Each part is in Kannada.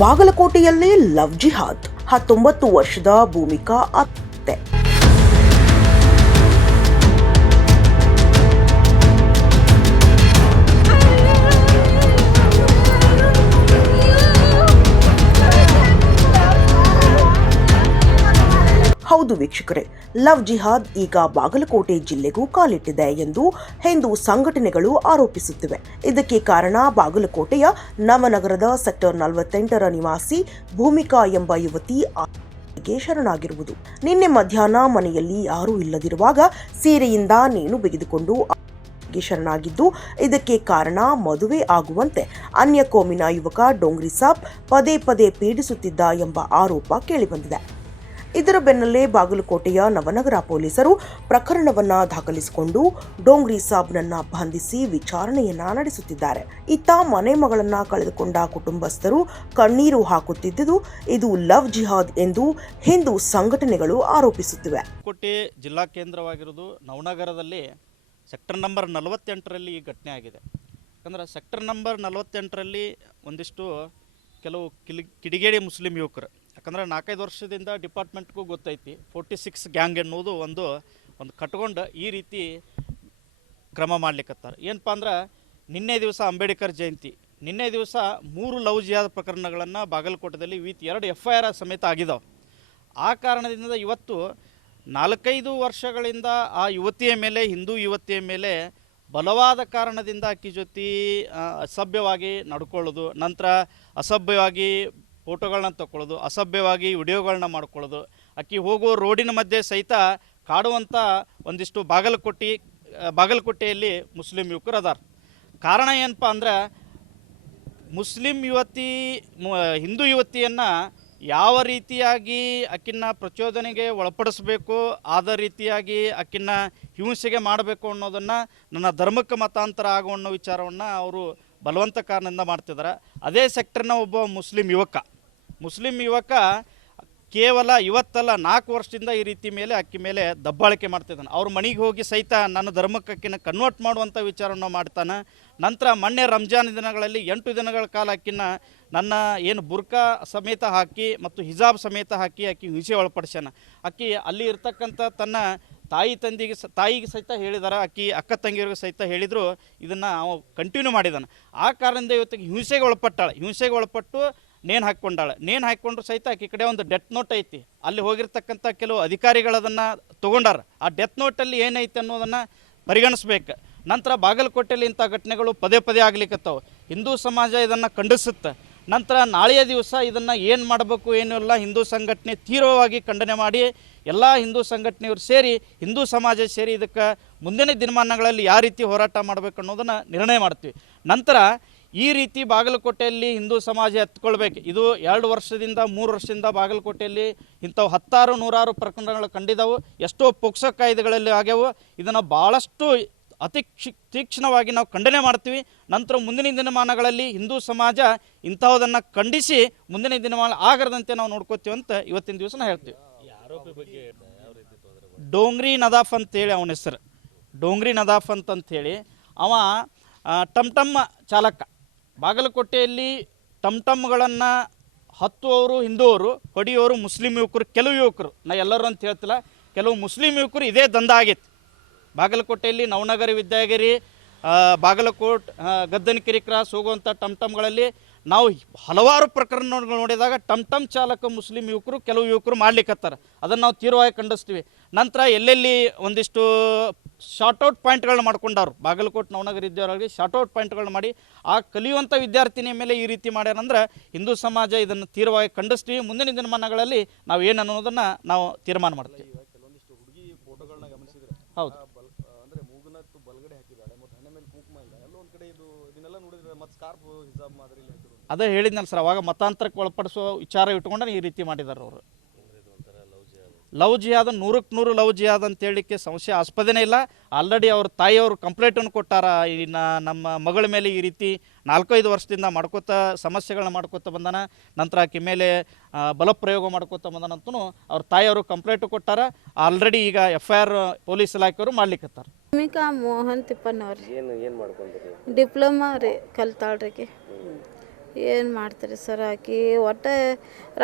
ಬಾಗಲಕೋಟೆಯಲ್ಲಿ ಲವ್ ಜಿಹಾದ್ 19 ವರ್ಷದ ಭೂಮಿಕಾ ಆತ್ಮಹತ್ಯೆ. ಹೌದು ವೀಕ್ಷಕರೇ, ಲವ್ ಜಿಹಾದ್ ಈಗ ಬಾಗಲಕೋಟೆ ಜಿಲ್ಲೆಗೂ ಕಾಲಿಟ್ಟಿದೆ ಎಂದು ಹಿಂದೂ ಸಂಘಟನೆಗಳು ಆರೋಪಿಸುತ್ತಿವೆ. ಇದಕ್ಕೆ ಕಾರಣ ಬಾಗಲಕೋಟೆಯ ನವನಗರದ ಸೆಕ್ಟರ್ 48ರ ನಿವಾಸಿ ಭೂಮಿಕಾ ಎಂಬ ಯುವತಿ ಆತ್ಮಹತ್ಯೆಗೆ ಶರಣಾಗಿರುವುದು. ನಿನ್ನೆ ಮಧ್ಯಾಹ್ನ ಮನೆಯಲ್ಲಿ ಯಾರೂ ಇಲ್ಲದಿರುವಾಗ ಸೀರೆಯಿಂದ ನೇಣು ಬಿಗಿದುಕೊಂಡು ಶರಣಾಗಿದ್ದು, ಇದಕ್ಕೆ ಕಾರಣ ಮದುವೆ ಆಗುವಂತೆ ಅನ್ಯ ಕೋಮಿನ ಯುವಕ ಡೋಂಗ್ರಿ ಸಾಬ್ ಪದೇ ಪದೇ ಪೀಡಿಸುತ್ತಿದ್ದ ಎಂಬ ಆರೋಪ ಕೇಳಿಬಂದಿದೆ. ಇದರ ಬೆನ್ನಲ್ಲೇ ಬಾಗಲಕೋಟೆಯ ನವನಗರ ಪೊಲೀಸರು ಪ್ರಕರಣವನ್ನ ದಾಖಲಿಸಿಕೊಂಡು ಡೋಂಗ್ರಿ ಸಾಬ್ನನ್ನ ಬಂಧಿಸಿ ವಿಚಾರಣೆಯನ್ನ ನಡೆಸುತ್ತಿದ್ದಾರೆ. ಇತ್ತ ಮನೆ ಮಗಳನ್ನ ಕಳೆದುಕೊಂಡ ಕುಟುಂಬಸ್ಥರು ಕಣ್ಣೀರು ಹಾಕುತ್ತಿದ್ದುದು ಇದು ಲವ್ ಜಿಹಾದ್ ಎಂದು ಹಿಂದೂ ಸಂಘಟನೆಗಳು ಆರೋಪಿಸುತ್ತಿವೆ. ಬಾಗಲಕೋಟೆ ಜಿಲ್ಲಾ ಕೇಂದ್ರವಾಗಿರುವುದು ನವನಗರದಲ್ಲಿ ಸೆಕ್ಟರ್ ನಂಬರ್ 48ರಲ್ಲಿ ಈ ಘಟನೆ ಆಗಿದೆ. ಯಾಕಂದರೆ ಸೆಕ್ಟರ್ ನಂಬರ್ 48ರಲ್ಲಿ ಒಂದಿಷ್ಟು ಕೆಲವು ಕಿಡಿಗೇಡಿ ಮುಸ್ಲಿಂ ಯುವಕರು, ಯಾಕಂದರೆ 4-5 ವರ್ಷದಿಂದ ಡಿಪಾರ್ಟ್ಮೆಂಟ್ಗೂ ಗೊತ್ತೈತಿ 46 ಗ್ಯಾಂಗ್ ಎನ್ನುವುದು ಒಂದು ಕಟ್ಕೊಂಡು ಈ ರೀತಿ ಕ್ರಮ ಮಾಡ್ಲಿಕ್ಕತ್ತಾರೆ. ಏನಪ್ಪ ಅಂದ್ರೆ ನಿನ್ನೆ ದಿವಸ ಅಂಬೇಡ್ಕರ್ ಜಯಂತಿ, ನಿನ್ನೆ ದಿವಸ 3 ಲವ್ ಜಿಹಾದ್ ಪ್ರಕರಣಗಳನ್ನು ಬಾಗಲಕೋಟೆಯಲ್ಲಿ ವಿತ್ 2 FIR ಸಮೇತ ಆಗಿದ್ದಾವೆ. ಆ ಕಾರಣದಿಂದ ಇವತ್ತು 4-5 ವರ್ಷಗಳಿಂದ ಆ ಯುವತಿಯ ಮೇಲೆ, ಹಿಂದೂ ಯುವತಿಯ ಮೇಲೆ ಬಲವಾದ ಕಾರಣದಿಂದ ಆಕೆ ಜೊತೆ ಅಸಭ್ಯವಾಗಿ ನಡ್ಕೊಳ್ಳೋದು, ನಂತರ ಅಸಭ್ಯವಾಗಿ ಫೋಟೋಗಳನ್ನ ತಗೊಳ್ಳೋದು, ಅಸಭ್ಯವಾಗಿ ವಿಡಿಯೋಗಳನ್ನ ಮಾಡ್ಕೊಳ್ಳೋದು, ಆಕೆ ಹೋಗೋ ರೋಡಿನ ಮಧ್ಯೆ ಸಹಿತ ಕಾಡುವಂಥ ಒಂದಿಷ್ಟು ಬಾಗಲಕೋಟೆಯಲ್ಲಿ ಮುಸ್ಲಿಂ ಯುವಕರು ಅದಾರ. ಕಾರಣ ಏನಪ್ಪ ಅಂದ್ರೆ ಮುಸ್ಲಿಂ ಯುವತಿ ಹಿಂದೂ ಯುವತಿಯನ್ನು ಯಾವ ರೀತಿಯಾಗಿ ಆಕಿನ್ನ ಪ್ರಚೋದನೆಗೆ ಒಳಪಡಿಸಬೇಕು, ಆದ ರೀತಿಯಾಗಿ ಆಕಿನ್ನ ಹಿಂಸೆಗೆ ಮಾಡಬೇಕು ಅನ್ನೋದನ್ನು ನನ್ನ ಧರ್ಮಕ್ಕೆ ಮತಾಂತರ ಆಗೋ ಅನ್ನೋ ವಿಚಾರವನ್ನು ಅವರು ಬಲವಂತ ಕಾರಣದಿಂದ ಮಾಡ್ತಿದ್ದಾರೆ. ಅದೇ ಸೆಕ್ಟರ್ನ ಒಬ್ಬ ಮುಸ್ಲಿಂ ಯುವಕ ಕೇವಲ ಇವತ್ತಲ್ಲ 4 ವರ್ಷದಿಂದ ಈ ರೀತಿ ಮೇಲೆ ಅಕ್ಕಿ ಮೇಲೆ ದಬ್ಬಾಳಿಕೆ ಮಾಡ್ತಿದ್ದಾನೆ. ಅವ್ರ ಮನೆಗೆ ಹೋಗಿ ಸಹಿತ ನನ್ನ ಧರ್ಮಕ್ಕೆ ಅಕ್ಕಿನ ಕನ್ವರ್ಟ್ ಮಾಡುವಂಥ ವಿಚಾರವನ್ನು ಮಾಡ್ತಾನೆ. ನಂತರ ಮೊನ್ನೆ ರಂಜಾನ್ ದಿನಗಳಲ್ಲಿ 8 ದಿನಗಳ ಕಾಲ ಅಕ್ಕಿನ ನನ್ನ ಏನು ಬುರ್ಕಾ ಸಮೇತ ಹಾಕಿ ಮತ್ತು ಹಿಜಾಬ್ ಸಮೇತ ಹಾಕಿ ಅಕ್ಕಿ ಹಿಂಸೆ ಒಳಪಡಿಸ್ಯಾನ. ಅಕ್ಕಿ ಅಲ್ಲಿ ಇರ್ತಕ್ಕಂಥ ತನ್ನ ತಾಯಿಗೆ ಸಹಿತ ಹೇಳಿದಾರೆ, ಅಕ್ಕಿ ಅಕ್ಕ ತಂಗಿಯರಿಗೂ ಸಹಿತ ಹೇಳಿದರು. ಇದನ್ನು ಅವ ಕಂಟಿನ್ಯೂ ಮಾಡಿದಾನೆ. ಆ ಕಾರಣದಿಂದ ಇವತ್ತಿಗೆ ಹಿಂಸೆಗೆ ಒಳಪಟ್ಟು ನೇಣು ಹಾಕ್ಕೊಂಡ್ರು ಸಹಿತ ಆಕೆ ಕಡೆ ಒಂದು ಡೆತ್ ನೋಟ್ ಐತಿ. ಅಲ್ಲಿ ಹೋಗಿರ್ತಕ್ಕಂಥ ಕೆಲವು ಅಧಿಕಾರಿಗಳು ಅದನ್ನು ತೊಗೊಂಡಾರ. ಆ ಡೆತ್ ನೋಟಲ್ಲಿ ಏನೈತೆ ಅನ್ನೋದನ್ನು ಪರಿಗಣಿಸ್ಬೇಕು. ನಂತರ ಬಾಗಲಕೋಟೆಯಲ್ಲಿ ಇಂಥ ಘಟನೆಗಳು ಪದೇ ಆಗ್ಲಿಕ್ಕತ್ತವೆ. ಹಿಂದೂ ಸಮಾಜ ಇದನ್ನು ಖಂಡಿಸುತ್ತೆ. ನಂತರ ನಾಳೆಯ ದಿವಸ ಇದನ್ನು ಏನು ಮಾಡಬೇಕು ಏನೂ ಇಲ್ಲ, ಹಿಂದೂ ಸಂಘಟನೆ ತೀವ್ರವಾಗಿ ಖಂಡನೆ ಮಾಡಿ ಎಲ್ಲ ಹಿಂದೂ ಸಂಘಟನೆಯವರು ಸೇರಿ, ಹಿಂದೂ ಸಮಾಜ ಸೇರಿ ಇದಕ್ಕೆ ಮುಂದಿನ ದಿನಮಾನಗಳಲ್ಲಿ ಯಾವ ರೀತಿ ಹೋರಾಟ ಮಾಡಬೇಕು ಅನ್ನೋದನ್ನು ನಿರ್ಣಯ ಮಾಡ್ತೀವಿ. ನಂತರ ಈ ರೀತಿ ಬಾಗಲಕೋಟೆಯಲ್ಲಿ ಹಿಂದೂ ಸಮಾಜ ಎತ್ಕೊಳ್ಬೇಕು. ಇದು 2 ವರ್ಷದಿಂದ 3 ವರ್ಷದಿಂದ ಬಾಗಲಕೋಟೆಯಲ್ಲಿ ಇಂಥವು 10-100 ಪ್ರಕರಣಗಳು ಕಂಡಿದ್ದಾವೆ. ಎಷ್ಟೋ ಪೋಕ್ಸೋ ಕಾಯ್ದೆಗಳಲ್ಲಿ ಆಗ್ಯಾವು. ಇದನ್ನು ಭಾಳಷ್ಟು ತೀಕ್ಷ್ಣವಾಗಿ ನಾವು ಖಂಡನೆ ಮಾಡ್ತೀವಿ. ನಂತರ ಮುಂದಿನ ದಿನಮಾನಗಳಲ್ಲಿ ಹಿಂದೂ ಸಮಾಜ ಇಂಥವುದನ್ನು ಖಂಡಿಸಿ ಮುಂದಿನ ದಿನಮಾನ ಆಗದಂತೆ ನಾವು ನೋಡ್ಕೋತೀವಿ ಅಂತ ಇವತ್ತಿನ ದಿವಸ ನಾವು ಹೇಳ್ತೀವಿ. ಡೋಂಗ್ರಿ ನದಾಫ್ ಅಂತೇಳಿ ಅವನ ಹೆಸರು, ಡೋಂಗ್ರಿ ನದಾಫ್ ಅಂತೇಳಿ ಅವ ಟಮ್ ಚಾಲಕ. ಬಾಗಲಕೋಟೆಯಲ್ಲಿ ಟಮ್ಗಳನ್ನು ಹತ್ತುವವರು ಹಿಂದೂವರು, ಹೊಡಿಯೋರು ಮುಸ್ಲಿಂ ಯುವಕರು. ಕೆಲವು ಯುವಕರು, ನಾ ಎಲ್ಲರೂ ಅಂತ ಹೇಳ್ತಿಲ್ಲ, ಕೆಲವು ಮುಸ್ಲಿಂ ಯುವಕರು ಇದೇ ದಂಧ ಆಗೈತಿ. ಬಾಗಲಕೋಟೆಯಲ್ಲಿ ನವನಗರ, ವಿದ್ಯಾಗಿರಿ, ಬಾಗಲಕೋಟ್, ಗದ್ದನಕೆರೆ ಕ್ರಾಸ್ ಹೋಗುವಂಥ ಟಮ್ಗಳಲ್ಲಿ ನಾವು ಹಲವಾರು ಪ್ರಕರಣಗಳು ನೋಡಿದಾಗ ಟಮ್ ಚಾಲಕ ಮುಸ್ಲಿಂ ಯುವಕರು, ಕೆಲವು ಯುವಕರು ಮಾಡ್ಲಿಕ್ಕತ್ತಾರೆ. ಅದನ್ನು ನಾವು ತೀವ್ರವಾಗಿ ಖಂಡಿಸ್ತೀವಿ. ನಂತರ ಎಲ್ಲೆಲ್ಲಿ ಒಂದಿಷ್ಟು ಶಾರ್ಟ್ಔಟ್ ಪಾಯಿಂಟ್ಗಳನ್ನ ಮಾಡ್ಕೊಂಡವ್ರು, ಬಾಗಲಕೋಟ್ ನವನಗರ ವಿದ್ಯಾರ್ಥಿಗಳಿಗೆ ಶಾರ್ಟ್ಔಟ್ ಪಾಯಿಂಟ್ಗಳನ್ನ ಮಾಡಿ ಆ ಕಲಿಯುವಂಥ ವಿದ್ಯಾರ್ಥಿನಿಯ ಮೇಲೆ ಈ ರೀತಿ ಮಾಡ್ಯಾರಂದ್ರೆ ಹಿಂದೂ ಸಮಾಜ ಇದನ್ನು ತೀವ್ರವಾಗಿ ಖಂಡಿಸ್ತೀವಿ. ಮುಂದಿನ ದಿನಮಾನಗಳಲ್ಲಿ ನಾವು ಏನು ಅನ್ನೋದನ್ನು ನಾವು ತೀರ್ಮಾನ ಮಾಡ್ತೀವಿ. ಹೌದು, ಅದೇ ಹೇಳಿದ್ನಲ್ಲ ಸರ್, ಅವಾಗ ಮತಾಂತರಕ್ಕೆ ಒಳಪಡಿಸೋ ವಿಚಾರ ಇಟ್ಕೊಂಡು ಈ ರೀತಿ ಮಾಡಿದ್ದಾರೆ ಅವರು. ಲವ್ ಜಿಹಾದ್ 100% ಲವ್ ಜಿಹಾದ್ ಅಂತ ಹೇಳಲಿಕ್ಕೆ ಸಂಶಯ ಆಸ್ಪದನೇ ಇಲ್ಲ. ಆಲ್ರೆಡಿ ಅವ್ರ ತಾಯಿಯವರು ಕಂಪ್ಲೇಂಟನ್ನು ಕೊಟ್ಟಾರ. ನಮ್ಮ ಮಗಳ ಮೇಲೆ ಈ ರೀತಿ 4-5 ವರ್ಷದಿಂದ ಸಮಸ್ಯೆಗಳನ್ನ ಮಾಡ್ಕೋತ ಬಂದಾನ, ನಂತರ ಆಕೆ ಮೇಲೆ ಬಲಪ್ರಯೋಗ ಮಾಡ್ಕೋತ ಬಂದಾನಂತೂ ಅವ್ರ ತಾಯಿಯವರು ಕಂಪ್ಲೇಂಟ್ ಕೊಟ್ಟಾರ. ಆಲ್ರೆಡಿ ಈಗ FIR ಪೊಲೀಸ್ ಇಲಾಖೆಯವರು ಮಾಡ್ಲಿಕ್ಕತ್ತಾರ. ಭೂಮಿಕಾ ಮೋಹನ್ ತಿಪ್ಪಣ್ಣವ್ರಿ ಡಿಪ್ಲೊಮಾ ರೀ ಕಲ್ತಾಳ್ರಿಗೆ ಏನು ಮಾಡ್ತೀರಿ ಸರ್ ಆಕಿ ಒಟ್ಟು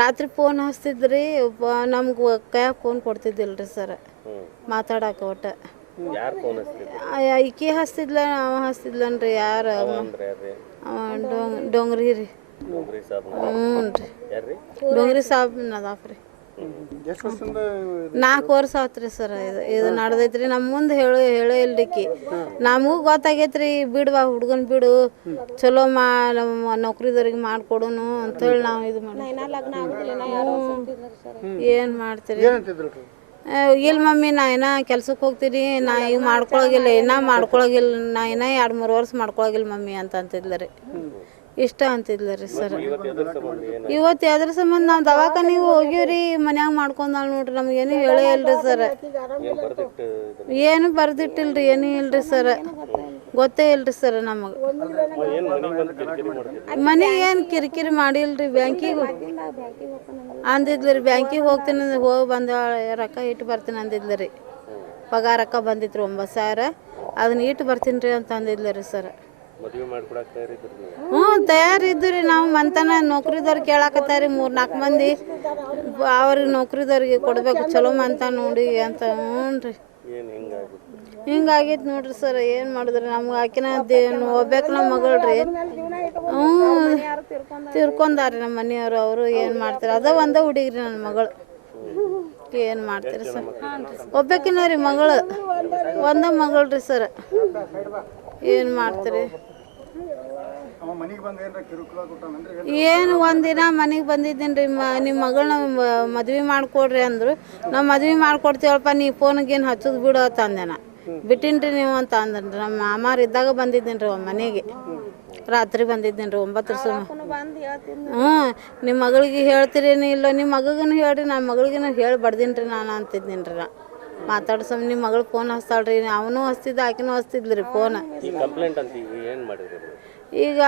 ರಾತ್ರಿ ಫೋನ್ ಹಚ್ತಿದ್ರಿ ನಮ್ಗೆ ಕೈಯಾಗ ಫೋನ್ ಕೊಡ್ತಿದ್ದಿಲ್ಲ ರೀ ಸರ್ ಮಾತಾಡಕ್ಕೆ ಒಟ್ಟು ಈಕಿ ಹಚ್ತಿದ್ಲ ಅವ ಹಚ್ತಿದ್ಲನ್ರಿ ಯಾರು ಡೊಂಗ್ರಿ ರೀ ಹ್ಞೂ ರೀ ಡೊಂಗ್ರಿ ಸಾಬ್ ಅದಾಫ್ ರೀ 4 ವರ್ಷ ಆತ್ರಿ ಸರ್ ಇದು ನಡೆದೈತ್ರಿ ನಮ್ಮ ಮುಂದೆ ಹೇಳೇ ಇಲ್ರಿಕಿ ನಮಗೂ ಗೊತ್ತಾಗೈತ್ರಿ ಬಿಡ್ವಾ ಹುಡ್ಗನ್ ಬಿಡು ಚಲೋ ನಮ್ಮ ನೌಕರಿದವ್ರಿಗೆ ಮಾಡಿಕೊಡುನು ಅಂತೇಳಿ ನಾವು ಇದು ಮಾಡಿ ಏನು ಮಾಡ್ತೀರಿ ಇಲ್ಲ ಮಮ್ಮಿ ನಾ ಏನೋ ಕೆಲ್ಸಕ್ಕೆ ಹೋಗ್ತೀನಿ ನಾ ಈಗ ಮಾಡ್ಕೊಳಗಿಲ್ಲ ನಾ ಏನೋ 2-3 ವರ್ಷ ಮಾಡ್ಕೊಳಗಿಲ್ಲ ಮಮ್ಮಿ ಅಂತ ಅಂತಿದ್ಲ ರೀ ಇಷ್ಟ ಅಂತಿದ್ಲ ರೀ ಸರ್ ಇವತ್ತು ಯಾವ್ದ್ರ ಸಂಬಂಧ ನಾವು ದವಾಖಾನಿಗೆ ಹೋಗಿವ್ರಿ ಮನ್ಯಾಗ ಮಾಡ್ಕೊಂಡಾಳ ನೋಡ್ರಿ ನಮಗೇನು ಹೇಳೇ ಇಲ್ರಿ ಸರ್ ಏನು ಬರ್ದಿಟ್ಟಿಲ್ರಿ ಏನೂ ಇಲ್ರಿ ಸರ್ ಗೊತ್ತೇ ಇಲ್ರಿ ಸರ್ ನಮಗೆ ಮನೆಗೆ ಏನು ಕಿರಿಕಿರಿ ಮಾಡಿಲ್ರಿ ಬ್ಯಾಂಕಿಗೆ ಅಂದಿದ್ಲಿ ರೀ ಬ್ಯಾಂಕಿಗೆ ಹೋಗ್ತೀನಿ ಹೋಗಿ ಬಂದ ರೊಕ್ಕ ಇಟ್ಟು ಬರ್ತೀನಿ ಅಂದಿದ್ಲಿ ರೀ ಪಗಾರ ರೊಕ್ಕ ಬಂದಿತ್ತು 9,000 ಅದನ್ನ ಇಟ್ಟು ಬರ್ತೀನಿ ರೀ ಅಂತ ಅಂದಿದ್ಲಿ ರೀ ಸರ್ ಹ್ಞೂ ತಯಾರಿದ್ದು ರೀ ನಾವು ಮಂತನ ನೌಕರಿದವ್ರು ಕೇಳಾಕತ್ತಾರಿ 3-4 ಮಂದಿ ಅವ್ರಿಗೆ ನೌಕರಿದವ್ರಿಗೆ ಕೊಡ್ಬೇಕು ಚಲೋ ಮಂತ ನೋಡಿ ಅಂತ ಹ್ಞೂ ರೀ ಹಿಂಗಾಗೈತೆ ನೋಡ್ರಿ ಸರ್ ಏನು ಮಾಡಿದ್ರಿ ನಮ್ಗೆ ಆಕಿನ ಹೋಗ್ಬೇಕು ನಮ್ಮ ಮಗಳು ರೀ ಹ್ಞೂ ತಿರ್ಕೊಂಡಾರ್ರಿ ನಮ್ಮ ಮನೆಯವರು ಅವರು ಏನು ಮಾಡ್ತಾರೆ ಅದ ಒಂದೇ ಹುಡುಗ್ರಿ ನನ್ನ ಮಗಳು ಏನು ಮಾಡ್ತೀರಿ ಸರ್ ಒಬ್ಬೇಕಿನ ರೀ ಮಗಳು ಒಂದೇ ಮಗಳು ರೀ ಸರ್ ಏನು ಮಾಡ್ತೀರಿ ಏನು ಒಂದಿನ ಮನೆಗೆ ಬಂದಿದ್ದೀನಿ ರೀ ನಿಮ್ಮ ಮಗಳನ್ನ ಮದ್ವೆ ಮಾಡಿಕೊಡ್ರಿ ಅಂದರು ನಾವು ಮದ್ವೆ ಮಾಡಿಕೊಡ್ತೀವಪ್ಪ ನೀ ಫೋನಿಗೇನು ಹಚ್ಚೋದು ಬಿಡು ಅಂತ ಅಂದೆ ನಾ ಬಿಟ್ಟಿನಿ ರೀ ನೀವು ಅಂತ ಅಂದ್ರಿ ನಮ್ಮ ಮಾಮಾರು ಇದ್ದಾಗ ಬಂದಿದ್ದೀನಿ ರೀ ಮನೆಗೆ ರಾತ್ರಿ ಬಂದಿದ್ದೀನಿ ರೀ 9 ಹ್ಞೂ ನಿಮ್ಮ ಮಗಳಿಗೆ ಹೇಳ್ತೀರೇನು ಇಲ್ಲೋ ನಿಮ್ಮ ಮಗಗೂ ಹೇಳ್ರಿ ನನ್ನ ಮಗಳಿಗೂ ಹೇಳಿ ಬಡ್ದೀನಿ ರೀ ನಾನು ಅಂತಿದ್ದೀನಿ ರೀ ನಾ ಮಾತಾಡ್ಸಮ್ ನಿಮ್ಮ ಮಗಳು ಫೋನ್ ಹಚ್ತಾಳ್ರಿ ಅವನು ಹಚ್ತಿದ್ದ ಆಕಿನೂ ಹಚ್ತಿದ್ಲಿ ರೀ ಫೋನ್ ಈಗ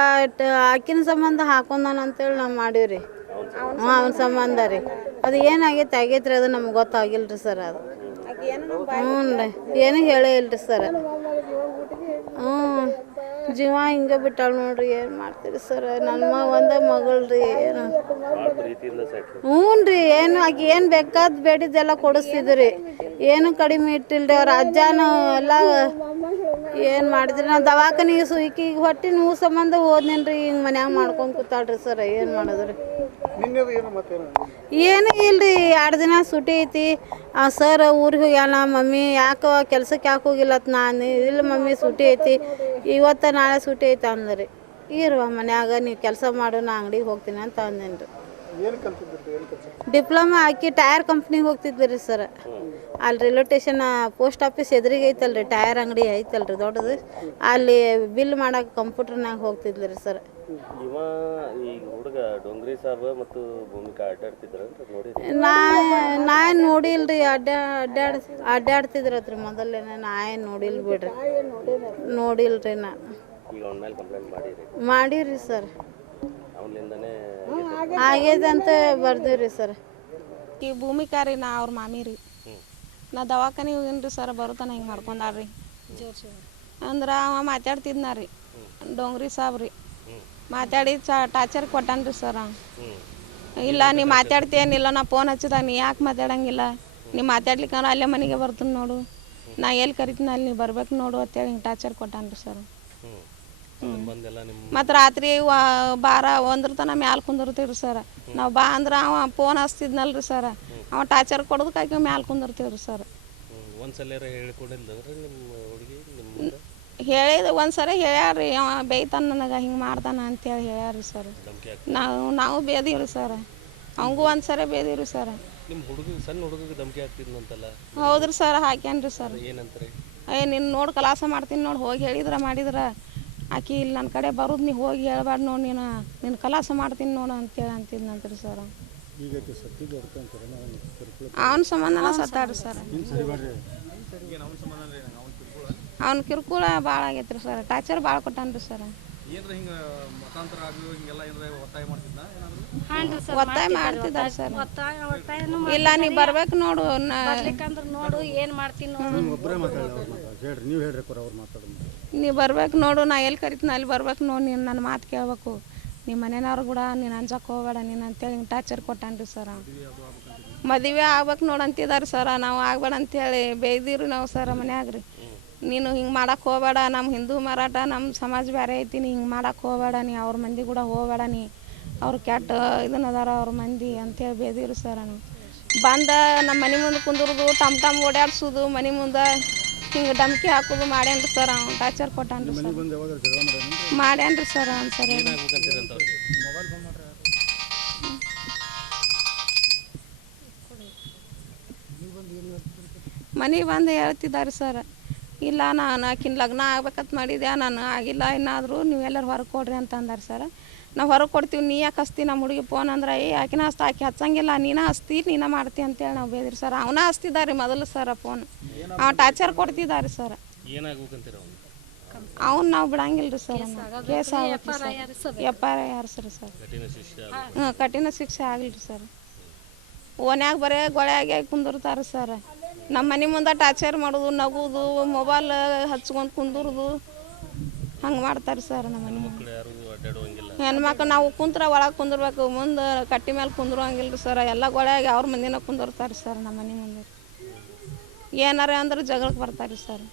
ಆಕಿನ ಸಂಬಂಧ ಹಾಕೊಂಡಾನ ಅಂತೇಳಿ ನಾವು ಮಾಡೀವ್ರಿ ಹ್ಞೂ ಅವನ ಸಂಬಂಧ ರೀ ಅದು ಏನಾಗೈತೆ ರೀ ಅದು ನಮ್ಗೆ ಗೊತ್ತಾಗಿಲ್ಲ ರೀ ಸರ್ ಅದು ಹ್ಞೂ ರೀ ಏನೂ ಹೇಳೇ ಇಲ್ರಿ ಸರ್ ಹ್ಞೂ ಜೀವ ಹಿಂಗೆ ಬಿಟ್ಟಾಳ ನೋಡ್ರಿ ಏನು ಮಾಡ್ತೀರಿ ಸರ್ ನನ್ನ ಒಂದೇ ಮಗಳು ರೀ ಏನು ಹ್ಞೂ ರೀ ಏನು ಆಕೆ ಏನು ಬೇಕಾದ ಬೇಡಿದ್ದೆಲ್ಲ ಕೊಡಿಸ್ತಿದ್ರಿ ಏನು ಕಡಿಮೆ ಇಟ್ಟಿಲ್ರಿ ಅವ್ರ ಅಜ್ಜಾನು ಎಲ್ಲ ಏನು ಮಾಡಿದ್ರಿ ನಾವು ದವಾಖಾನಿಗೆ ಈಕಿಗೆ ಹೊಟ್ಟೆ ನೋವು ಸಂಬಂಧ ಹೋದ್ನೇನು ರೀ ಹಿಂಗೆ ಮನ್ಯಾಗ ಮಾಡ್ಕೊಂಡು ಕೂತಾಳ್ರಿ ಸರ್ ಏನು ಮಾಡಿದ್ರಿ ಏನೂ ಇಲ್ರಿ 2 ದಿನ ಸುಟಿ ಐತಿ ಸರ್ ಊರಿಗೆ ಹೋಗ್ಯಾನ ಮಮ್ಮಿ ಯಾಕೆ ಕೆಲ್ಸಕ್ಕೆ ಯಾಕೆ ಹೋಗಿಲ್ಲತ್ ನಾನು ಇಲ್ಲ ಮಮ್ಮಿ ಸುಟಿ ಐತಿ ಇವತ್ತು ನಾಳೆ ಸುಟಿ ಐತೆ ಅಂದ್ರಿ ಇರುವ ಮನ್ಯಾಗ ನೀವು ಕೆಲಸ ಮಾಡು ನಾ ಅಂಗಡಿಗೆ ಹೋಗ್ತೀನಿ ಅಂತ ಅಂದೇನು ರೀ ಡಿಪ್ಲೊಮಾ ಹಾಕಿ ಟೈರ್ ಕಂಪ್ನಿಗೆ ಹೋಗ್ತಿದ್ರಿ ಸರ್ ಅಲ್ಲಿ ರೈಲ್ವೆ ಸ್ಟೇಷನ್ ಪೋಸ್ಟ್ ಆಫೀಸ್ ಎದುರಿಗೆ ಐತಲ್ರಿ ಟೈರ್ ಅಂಗಡಿ ಐತಲ್ರಿ ದೊಡ್ಡದು ಅಲ್ಲಿ ಬಿಲ್ ಮಾಡಕ್ಕೆ ಕಂಪ್ಯೂಟರ್ನಾಗ ಹೋಗ್ತಿದ್ರಿ ಸರ್ ನಾ ನೋಡಿಲ್ರಿ ಅಡ್ಡಾಡ್ತಿದ್ರತ್ರಿ ಮೊದಲೇನೆ ನಾ ಏನು ನೋಡಿಲ್ ಬಿಡ್ರಿ ನೋಡಿಲ್ರಿ ನಾ ಮಾಡೀವ್ರಿ ಸರ್ ಆಗ್ಯದ ಅಂತ ಬರ್ದೇವ್ರಿ ಸರ್ ಈ ಭೂಮಿಕಾ ರೀ ನಾ ಅವ್ರ ಮಾಮಿ ರೀ ನಾ ದವಾಖಾನಿಗೆ ಹೋಗಿನ್ರಿ ಸರ್ ಬರುತ್ತಾನ ಹಿಂಗೆ ಮಾಡ್ಕೊಂಡಾರ್ರಿ ಅಂದ್ರೆ ಅವ ಮಾತಾಡ್ತಿದ್ನ ರೀ ಡೊಂಗ್ರಿ ಸಾಬ್ ರೀ ಮಾತಾಡಿ ಟಾರ್ಚರ್ ಕೊಟ್ಟಾನ್ರಿ ಸರ್ ಇಲ್ಲ ನೀ ಮಾತಾಡ್ತೇನಿಲ್ಲ ನಾ ಫೋನ್ ಹಚ್ಚಿದಾಗ ನೀ ಯಾಕೆ ಮಾತಾಡಂಗಿಲ್ಲ ನೀ ಮಾತಾಡ್ಲಿಕ್ಕೆ ಅಲ್ಲೇ ಮನೆಗೆ ಬರ್ತೀನಿ ನೋಡು ನಾ ಎಲ್ಲಿ ಕರಿತೀನಿ ಅಲ್ಲಿ ನೀ ಬರ್ಬೇಕು ನೋಡು ಅಂತೇಳಿ ಹಿಂಗೆ ಟಾರ್ಚರ್ ಕೊಟ್ಟಾನ್ರಿ ಸರ್ ಮತ್ತು ರಾತ್ರಿ 12-1 ತನಕ ಮ್ಯಾಲೆ ಕುಂದಿರ್ತೀವಿ ರೀ ಸರ್ ನಾವು ಬಾ ಅಂದ್ರೆ ಅವ ಫೋನ್ ಹಚ್ತಿದ್ನಲ್ರಿ ಸರ್ ಅವ ಟಾರ್ಚರ್ ಕೊಡೋದಕ್ಕಾಗಿ ಮ್ಯಾಲೆ ಕುಂದಿರ್ತೀವಿ ರೀ ಸರ್ ಹೇಳಿದ ಒಂದ್ಸರಿ ಹೇಳ್ಯಾರ್ರಿ ಅವ ಬೇಯ್ತಾನ ನನಗೆ ಹಿಂಗೆ ಮಾಡ್ತಾನ ಅಂತೇಳಿ ಹೇಳ್ಯಾರ್ರಿ ಸರ್ ನಾವು ಬೇದೀವ್ರಿ ಸರ್ ಅವಂಗೂ ಒಂದ್ಸರಿ ಬೇದೀವ್ರಿ ಸರ್ ಹೌದ್ರಿ ಸರ್ ಹಾಕ್ಯಾನ್ರಿ ಸರ್ ನಿನ್ನ ನೋಡಿ ಕಲಾಸ ಮಾಡ್ತೀನಿ ನೋಡಿ ಹೋಗಿ ಮಾಡಿದ್ರೆ ಆಕಿ ಇಲ್ಲಿ ನನ್ನ ಕಡೆ ಬರೋದು ನೀ ಹೋಗಿ ಹೇಳ್ಬಾರ್ದು ನೋಡಿ ನಿನ್ನ ಕಲಾಸ ಮಾಡ್ತೀನಿ ನೋಡು ಅಂತೇಳಿ ಅಂತಿದ್ನಂತ್ರಿ ಸರ್ ಅವನ ಸಂಬಂಧನ ಸತ್ತಾಡ್ರಿ ಸರ್ ಅವ್ನ ಕಿರುಕುಳ ಭಾಳ ಆಗೈತ್ರಿ ಸರ್ ಟಾರ್ಚರ್ ಭಾಳ ಕೊಟ್ಟಾನ್ರಿ ಸರ್ ಒತ್ತಾಯ ಮಾಡ್ತಿದ್ದಾರೆ ಸರ್ ಇಲ್ಲ ನೀ ಬರ್ಬೇಕು ನೋಡು ನೋಡು ಏನು ಮಾಡ್ತೀನಿ ನೀ ಬರ್ಬೇಕು ನೋಡು ನಾ ಎಲ್ಲಿ ಕರಿತೀನಿ ಅಲ್ಲಿ ಬರ್ಬೇಕು ನೋಡು ನೀನು ನನ್ನ ಮಾತು ಕೇಳ್ಬೇಕು ನಿಮ್ಮ ಮನೆಯವ್ರು ಕೂಡ ನೀನು ಅಂಜಕ್ಕೆ ಹೋಗಬೇಡ ನೀನು ಅಂತೇಳಿ ಹಿಂಗೆ ಟಾರ್ಚರ್ ಕೊಟ್ಟಾನ್ರಿ ಸರ್. ಮದುವೆ ಆಗ್ಬೇಕು ನೋಡಂತಿದ್ದಾರೆ ಸರ, ನಾವು ಆಗ್ಬೇಡ ಅಂತೇಳಿ ಬೈದಿರಿ ನಾವು ಸರ ಮನ್ಯಾಗ ರೀ. ನೀನು ಹಿಂಗೆ ಮಾಡಕ್ಕೆ ಹೋಗಬೇಡ, ನಮ್ಮ ಹಿಂದೂ ಮರಾಠ ನಮ್ಮ ಸಮಾಜ ಬೇರೆ ಐತಿ, ನೀ ಹಿಂಗೆ ಮಾಡಕ್ಕೆ ಹೋಗಬೇಡ, ನೀ ಅವ್ರ ಮಂದಿ ಕೂಡ ಹೋಗಬೇಡ, ನೀ ಅವ್ರು ಕೆಟ್ಟ ಇದನ್ನದಾರ ಅವ್ರ ಮಂದಿ ಅಂತೇಳಿ ಬೈದಿರಿ ಸರ. ನಾವು ಬಂದ ನಮ್ಮ ಮನೆ ಮುಂದೆ ಕುಂದ್ರದು ಟಮ್ ಓಡಾಡ್ಸೋದು, ಮನೆ ಮುಂದೆ ಹಿಂಗೆ ಡಮ್ಕಿ ಹಾಕೋದು ಮಾಡ್ಯಾನ್ರಿ ಸರ್. ಅವ್ನು ಟಾರ್ಚರ್ ಕೊಟ್ಟಾನ್ರಿ ಸರ್. ಮಾಡ್ಯಾನ್ರಿ ಸರ್ ಒಂದು ಸರಿ. ಮನೆಗೆ ಬಂದು ಹೇಳ್ತಿದ್ದಾರೆ ಸರ್, ಇಲ್ಲ ನಾನು ಆಕಿನ ಲಗ್ನ ಆಗ್ಬೇಕಂತ ಮಾಡಿದ್ಯಾ, ನಾನು ಆಗಿಲ್ಲ, ಇನ್ನಾದರೂ ನೀವು ಎಲ್ಲರೂ ಹೊರಗೆ ಕೊಡ್ರಿ ಅಂತ ಅಂದಾರೆ ಸರ್. ನಾವು ಹೊರಗೆ ಕೊಡ್ತೀವಿ, ನೀ ಯಾಕೆ ಹಸ್ತಿ ನಮ್ಮ ಹುಡುಗಿ ಫೋನ್ ಅಂದ್ರೆ ಆಕಿನ ಹಸ್ತ, ಆಕೆ ಹಚ್ಚಂಗಿಲ್ಲ, ನೀನ ಹಸ್ತಿ ನೀನ ಮಾಡ್ತಿ ಅಂತೇಳಿ ನಾವು ಬೇದ್ರಿ ಸರ್. ಅವನ ಹಸ್ತಿದ್ದಾರೆ ಮೊದಲು ಸರ ಫೋನ್, ಅವ ಟಾರ್ಚರ್ ಕೊಡ್ತಿದ್ದಾರೆ ಸರ್. ಅವ್ನು ನಾವು ಬಿಡಂಗಿಲ್ಲ ರೀ ಸರ್, ಕೇಸ್ ಆಗತ್ತೆ ಸರ್, FIR ಸರ್. ಹ್ಞೂ ಕಠಿಣ ಶಿಕ್ಷೆ ಆಗಲಿ ಸರ್. ಓನ್ಯಾಗ ಬರೇ ಗೊಳೆಯಾಗಿ ಕುಂದಿರ್ತಾರೆ ಸರ್. ನಮ್ಮ ಮನೆ ಮುಂದೆ ಟಾರ್ಚರ್ ಮಾಡೋದು, ನಗೋದು, ಮೊಬೈಲ್ ಹಚ್ಕೊಂಡು ಕುಂದಿರೋದು ಹಂಗೆ ಮಾಡ್ತಾರೆ ಸರ್. ನಮ್ಮ ಮನೆ ಮುಂದೆ ಹೆಣ್ಮಕ್ಳು ನಾವು ಕುಂತ್ರ ಒಳಗೆ ಕುಂದಿರ್ಬೇಕು, ಮುಂದೆ ಕಟ್ಟಿ ಮೇಲೆ ಕುಂದಿರುವಂಗಿಲ್ಲ ರೀ ಸರ್. ಎಲ್ಲ ಗೊಳೆಯಾಗಿ ಅವ್ರ ಮಂದಿನ ಕುಂದಿರ್ತಾರೆ ಸರ್. ನಮ್ಮ ಮನೆ ಮುಂದೆ ಏನಾರ ಅಂದ್ರೆ ಜಗಳಕ್ಕೆ ಬರ್ತಾರೆ ಸರ್.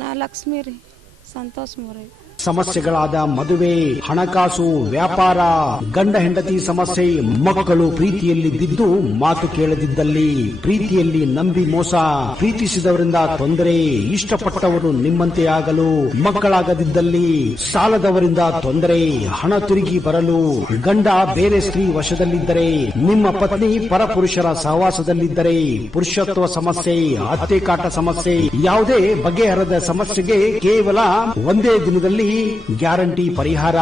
ನಾ ಲಕ್ಷ್ಮೀ ರೀ, ಸಂತೋಷ್ ಮೂರಿ. ಸಮಸ್ಯೆಗಳಾದ ಮದುವೆ, ಹಣಕಾಸು, ವ್ಯಾಪಾರ, ಗಂಡ ಹೆಂಡತಿ ಸಮಸ್ಯೆ, ಮಕ್ಕಳು ಪ್ರೀತಿಯಲ್ಲಿ ಬಿದ್ದು ಮಾತು ಕೇಳದಿದ್ದಲ್ಲಿ, ಪ್ರೀತಿಯಲ್ಲಿ ನಂಬಿ ಮೋಸ, ಪ್ರೀತಿಸಿದವರಿಂದ ತೊಂದರೆ, ಇಷ್ಟಪಟ್ಟವರು ನಿಮ್ಮಂತೆ ಆಗಲು ಮಕ್ಕಳಾಗದಿದ್ದಲ್ಲಿ, ಸಾಲದವರಿಂದ ತೊಂದರೆ, ಹಣ ತಿರುಗಿ ಬರಲು, ಗಂಡ ಬೇರೆ ಸ್ತ್ರೀ ವಶದಲ್ಲಿದ್ದರೆ, ನಿಮ್ಮ ಪತ್ನಿ ಪರಪುರುಷರ ಸಹವಾಸದಲ್ಲಿದ್ದರೆ, ಪುರುಷತ್ವ ಸಮಸ್ಯೆ, ಅತ್ತೆ ಕಾಟ ಸಮಸ್ಯೆ, ಯಾವುದೇ ಬಗೆಹರದ ಸಮಸ್ಯೆಗೆ ಕೇವಲ ಒಂದೇ ದಿನದಲ್ಲಿ ಗ್ಯಾರಂಟಿ ಪರಿಹಾರ.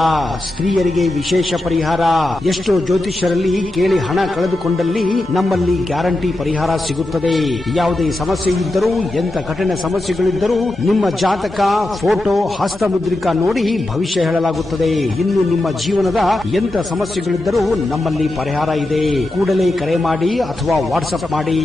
ಸ್ತ್ರೀಯರಿಗೆ ವಿಶೇಷ ಪರಿಹಾರ. ಎಷ್ಟೋ ಜ್ಯೋತಿಷ್ಯರಲ್ಲಿ ಕೇಳಿ ಹಣ ಕಳೆದುಕೊಂಡಲ್ಲಿ ನಮ್ಮಲ್ಲಿ ಗ್ಯಾರಂಟಿ ಪರಿಹಾರ ಸಿಗುತ್ತದೆ. ಯಾವುದೇ ಸಮಸ್ಯೆ ಇದ್ದರೂ, ಎಂತ ಕಠಿಣ ಸಮಸ್ಯೆಗಳಿದ್ದರೂ ನಿಮ್ಮ ಜಾತಕ, ಫೋಟೋ, ಹಸ್ತಮುದ್ರಿಕಾ ನೋಡಿ ಭವಿಷ್ಯ ಹೇಳಲಾಗುತ್ತದೆ. ಇನ್ನು ನಿಮ್ಮ ಜೀವನದ ಎಂತ ಸಮಸ್ಯೆಗಳಿದ್ದರೂ ನಮ್ಮಲ್ಲಿ ಪರಿಹಾರ ಇದೆ. ಕೂಡಲೇ ಕರೆ ಮಾಡಿ ಅಥವಾ ವಾಟ್ಸ್ಆಪ್ ಮಾಡಿ.